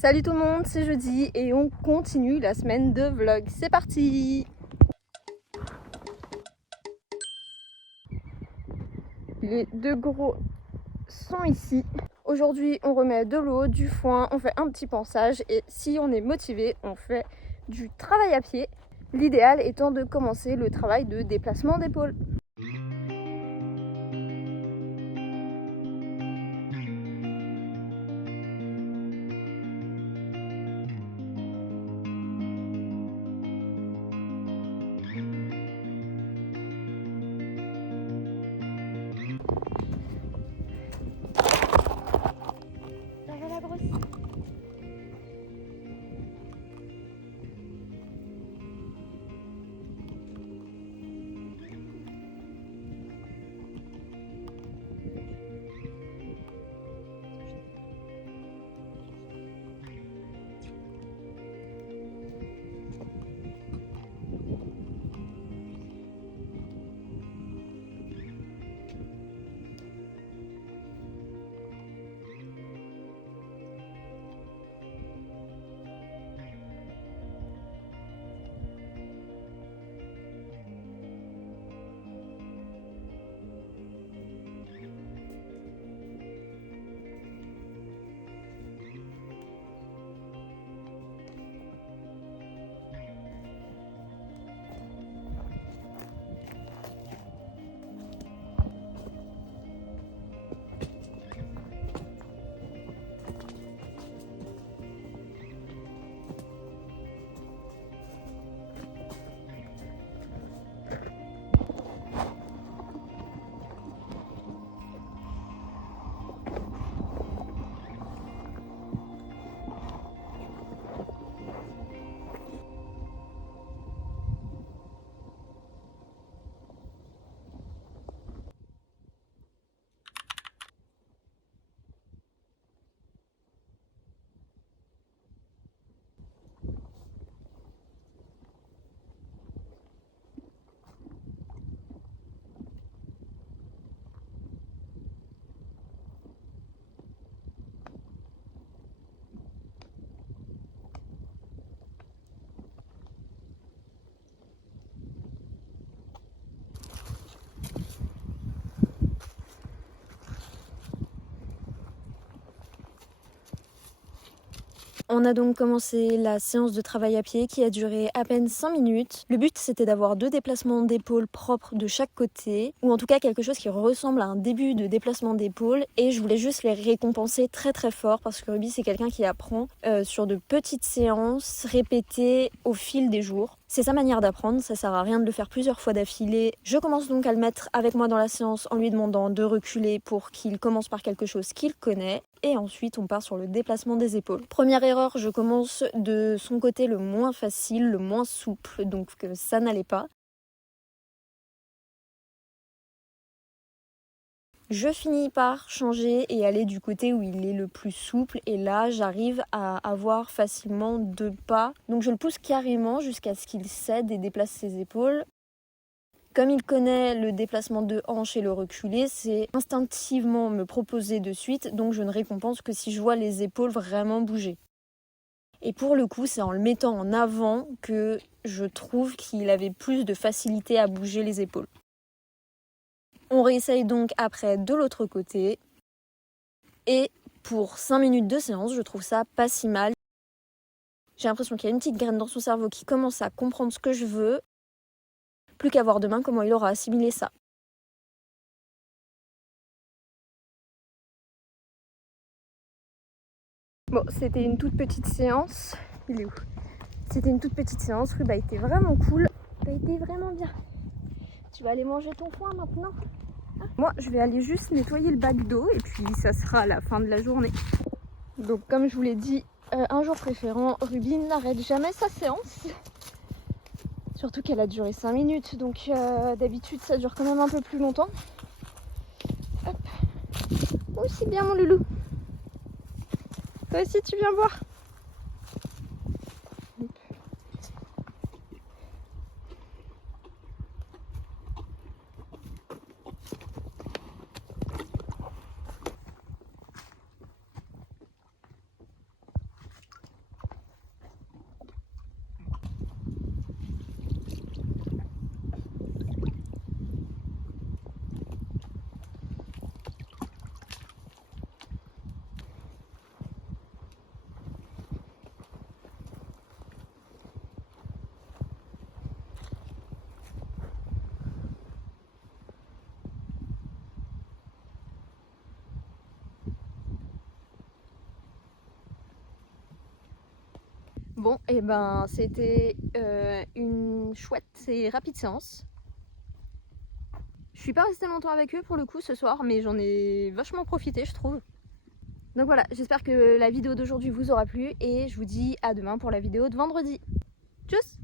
Salut tout le monde, c'est jeudi et on continue la semaine de vlog. C'est parti! Les deux gros sont ici. Aujourd'hui, on remet de l'eau, du foin, on fait un petit pansage et si on est motivé, on fait du travail à pied. L'idéal étant de commencer le travail de déplacement d'épaule. Ça va la grosse? On a donc commencé la séance de travail à pied qui a duré à peine 5 minutes. Le but c'était d'avoir 2 déplacements d'épaule propres de chaque côté, ou en tout cas quelque chose qui ressemble à un début de déplacement d'épaule, et je voulais juste les récompenser très très fort parce que Ruby c'est quelqu'un qui apprend sur de petites séances répétées au fil des jours. C'est sa manière d'apprendre, ça sert à rien de le faire plusieurs fois d'affilée. Je commence donc à le mettre avec moi dans la séance en lui demandant de reculer pour qu'il commence par quelque chose qu'il connaît. Et ensuite, on part sur le déplacement des épaules. Première erreur, je commence de son côté le moins facile, le moins souple, donc ça n'allait pas. Je finis par changer et aller du côté où il est le plus souple et là j'arrive à avoir facilement 2 pas. Donc je le pousse carrément jusqu'à ce qu'il cède et déplace ses épaules. Comme il connaît le déplacement de hanche et le reculé, c'est instinctivement me proposer de suite, donc je ne récompense que si je vois les épaules vraiment bouger. Et pour le coup, c'est en le mettant en avant que je trouve qu'il avait plus de facilité à bouger les épaules. On réessaye donc après de l'autre côté. Et pour 5 minutes de séance, je trouve ça pas si mal. J'ai l'impression qu'il y a une petite graine dans son cerveau qui commence à comprendre ce que je veux. Plus qu'à voir demain comment il aura assimilé ça. Bon, c'était une toute petite séance. Il est où? C'était une toute petite séance. Ruby a été vraiment cool. T'as été vraiment bien. Tu vas aller manger ton foin maintenant? Moi, je vais aller juste nettoyer le bac d'eau et puis ça sera la fin de la journée. Donc, comme je vous l'ai dit, un jour préférant, Ruby n'arrête jamais sa séance. Surtout qu'elle a duré 5 minutes, donc d'habitude ça dure quand même un peu plus longtemps. Hop. Oh, c'est bien mon loulou. Toi aussi tu viens boire. Bon, et ben c'était une chouette et rapide séance. Je suis pas restée longtemps avec eux pour le coup ce soir, mais j'en ai vachement profité je trouve. Donc voilà, j'espère que la vidéo d'aujourd'hui vous aura plu et je vous dis à demain pour la vidéo de vendredi. Tchuss!